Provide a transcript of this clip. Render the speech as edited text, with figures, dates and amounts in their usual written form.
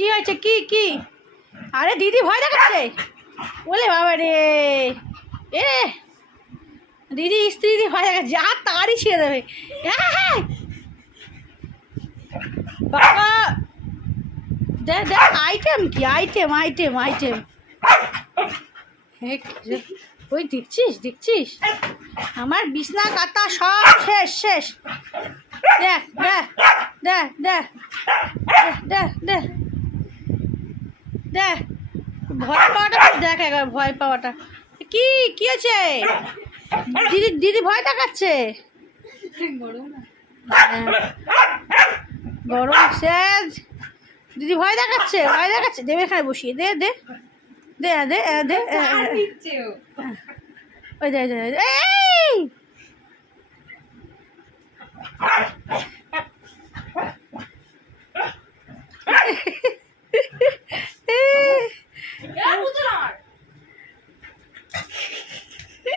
কি হয়েছে? কি কি? আরে দিদি ভয় দেখাচ্ছে। বলে বাবা রে, এ দিদি স্ত্রী দিদি ভয় দেখাচ্ছে, আর তাড়ি ছিঁড়ে দেবে। হ্যাঁ হ্যাঁ বাবা, দেখ দেখ আইটেম কি, আইটেম আইটেম আইটেম। ওই দেখছিস দেখছিস, আমার বিছনা কাতা সব শেষ শেষ। দেখ দেখ দেখ দেখ দেখ দেখ দেখ, ভয় পাওয়াটা দেখ, একবার ভয় পাওয়াটা। কি কি আছে? দিদি দিদি ভয় দেখাচ্ছে। গরম শেষ, দিদি ভয় দেখাচ্ছে, ভয় দেখাচ্ছে। দেবে এখানে বসিয়ে দে দে দে দে দে। ওই দে দে, এই